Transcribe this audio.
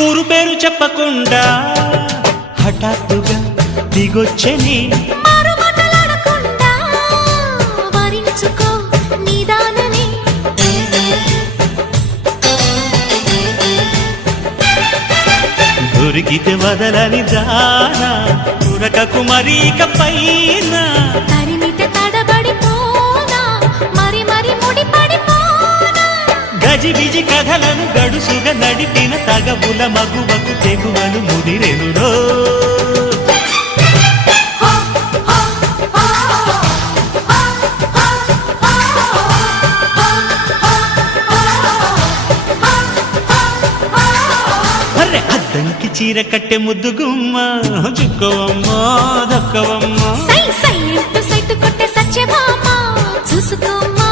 ఊరు పేరు చెప్పకుండా హఠాత్తుగా దిగొచ్చని దొరికితే వదలని జానా ఉరకకు మరీక పైన తరిమితే తడబడిపోనా మరి మరి ముడిపడిపోనా గజిబిజి కథలను గడుసుగా నడిపిన తగబుల మగువకు తెగువలు ముదిరెనురో అద్దంకి చీర కట్టె ముద్దుగుమ్మ చుక్కవమ్మా దక్కవమ్మా సై సై సైటు కొట్టే సత్యభామ చూసుకోమ్మా